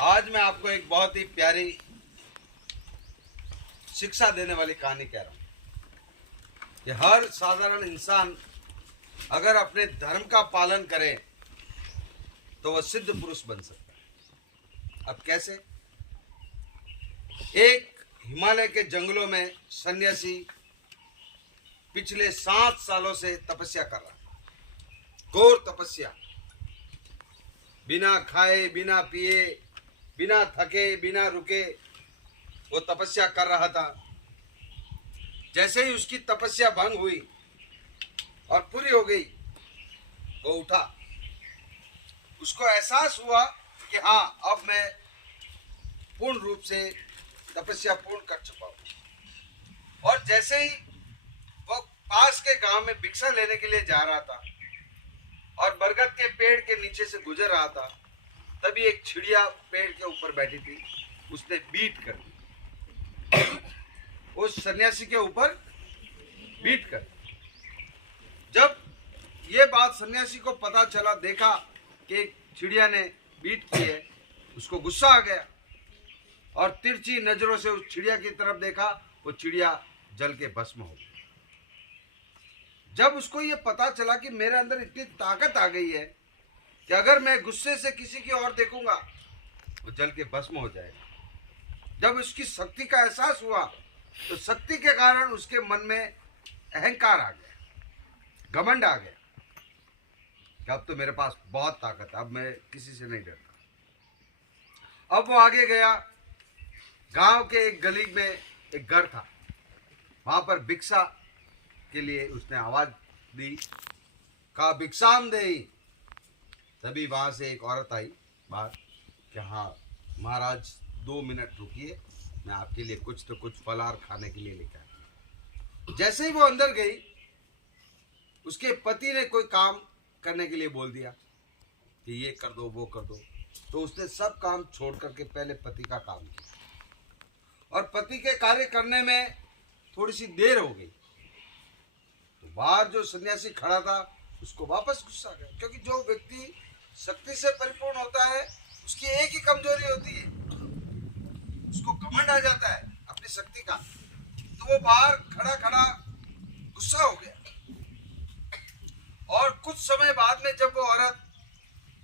आज मैं आपको एक बहुत ही प्यारी शिक्षा देने वाली कहानी कह रहा हूं कि हर साधारण इंसान अगर अपने धर्म का पालन करे तो वह सिद्ध पुरुष बन सकता है। अब कैसे? एक हिमालय के जंगलों में सन्यासी पिछले 7 सालों से तपस्या कर रहा था। घोर तपस्या, बिना खाए, बिना पिए, बिना थके, बिना रुके वो तपस्या कर रहा था। जैसे ही उसकी तपस्या भंग हुई और पूरी हो गई, वो उठा। उसको एहसास हुआ कि हाँ, अब मैं पूर्ण रूप से तपस्या पूर्ण कर चुका हूं। और जैसे ही वो पास के गांव में भिक्षा लेने के लिए जा रहा था और बरगद के पेड़ के नीचे से गुजर रहा था, तभी एक चिड़िया पेड़ के ऊपर बैठी थी। उसने बीट कर दी, उस सन्यासी के ऊपर बीट कर दी। जब ये बात सन्यासी को पता चला, देखा कि चिड़िया ने बीट की है, उसको गुस्सा आ गया और तिरछी नजरों से उस चिड़िया की तरफ देखा। वो चिड़िया जल के भस्म हो गई। जब उसको ये पता चला कि मेरे अंदर इतनी ताकत आ गई है कि अगर मैं गुस्से से किसी की ओर देखूंगा वो जल के भस्म हो जाएगा। जब उसकी शक्ति का एहसास हुआ तो शक्ति के कारण उसके मन में अहंकार आ गया, घमंड आ गया कि अब तो मेरे पास बहुत ताकत है, अब मैं किसी से नहीं डरता। अब वो आगे गया। गांव के एक गली में एक घर था, वहां पर भिक्षा के लिए उसने आवाज दी, कहा भिक्षाम देई। तभी वहां से एक औरत आई बाहर कि हाँ महाराज 2 मिनट रुकिए, मैं आपके लिए कुछ तो कुछ फलाहार खाने के लिए लेकर आई। जैसे ही वो अंदर गई, उसके पति ने कोई काम करने के लिए बोल दिया कि ये कर दो, वो कर दो। तो उसने सब काम छोड़ करके पहले पति का काम किया और पति के कार्य करने में थोड़ी सी देर हो गई तो बाहर जो सन्यासी खड़ा था उसको वापस गुस्सा आ गया, क्योंकि जो व्यक्ति शक्ति से परिपूर्ण होता है उसकी एक ही कमजोरी होती है, उसको घमंड आ जाता है अपनी शक्ति का। तो वो बाहर खड़ा खड़ा गुस्सा हो गया। और कुछ समय बाद में जब वो औरत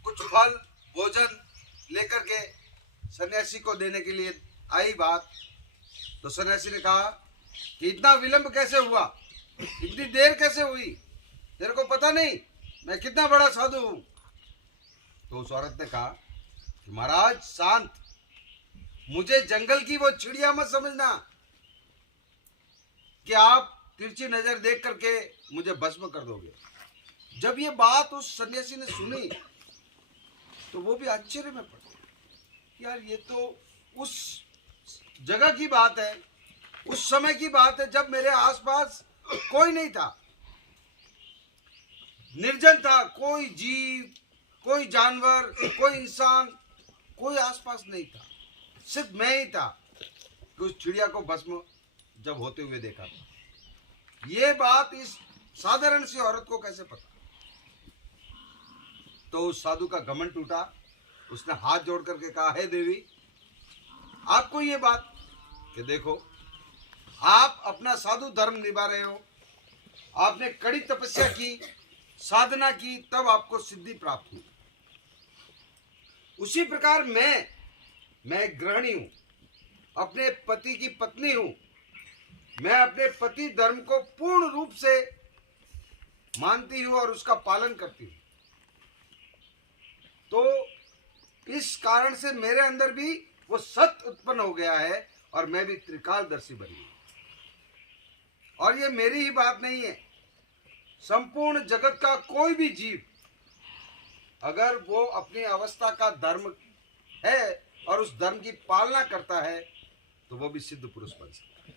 कुछ फल भोजन लेकर के सन्यासी को देने के लिए आई बात, तो सन्यासी ने कहा कि इतना विलंब कैसे हुआ, इतनी देर कैसे हुई, तेरे को पता नहीं मैं कितना बड़ा साधु हूं। तो उस औरत ने कहा कि महाराज शांत, मुझे जंगल की वो चिड़िया मत समझना कि आप तिरछी नजर देख करके मुझे भस्म कर दोगे। जब ये बात उस सन्यासी ने सुनी तो वो भी आश्चर्य में पड़ गया। यार ये तो उस जगह की बात है, उस समय की बात है जब मेरे आसपास कोई नहीं था, निर्जन था, कोई जीव, कोई जानवर, कोई इंसान, कोई आसपास नहीं था, सिर्फ मैं ही था कि उस चिड़िया को भस्म जब होते हुए देखा था। ये बात इस साधारण सी औरत को कैसे पता? तो उस साधु का घमंड टूटा। उसने हाथ जोड़ करके कहा, हे देवी, आपको ये बात कि देखो आप अपना साधु धर्म निभा रहे हो, आपने कड़ी तपस्या की, साधना की, तब आपको सिद्धि प्राप्त हुई। उसी प्रकार मैं गृहिणी हूं, अपने पति की पत्नी हूं, मैं अपने पति धर्म को पूर्ण रूप से मानती हूं और उसका पालन करती हूं। तो इस कारण से मेरे अंदर भी वो सत्य उत्पन्न हो गया है और मैं भी त्रिकालदर्शी बनी हूं। और ये मेरी ही बात नहीं है, संपूर्ण जगत का कोई भी जीव अगर वो अपनी अवस्था का धर्म है और उस धर्म की पालना करता है तो वो भी सिद्ध पुरुष बन सकता है।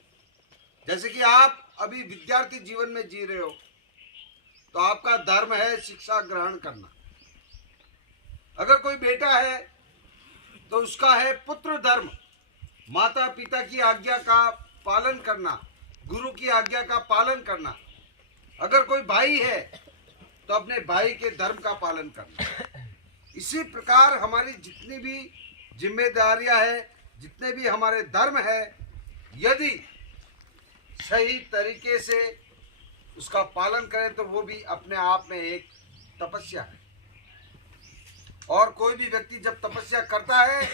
जैसे कि आप अभी विद्यार्थी जीवन में जी रहे हो तो आपका धर्म है शिक्षा ग्रहण करना। अगर कोई बेटा है तो उसका है पुत्र धर्म, माता पिता की आज्ञा का पालन करना, गुरु की आज्ञा का पालन करना। अगर कोई भाई है तो अपने भाई के धर्म का पालन करना। इसी प्रकार हमारी जितनी भी जिम्मेदारियां है, जितने भी हमारे धर्म है, यदि सही तरीके से उसका पालन करें तो वो भी अपने आप में एक तपस्या है। और कोई भी व्यक्ति जब तपस्या करता है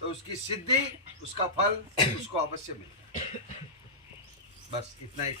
तो उसकी सिद्धि, उसका फल उसको अवश्य मिलता है। बस इतना ही।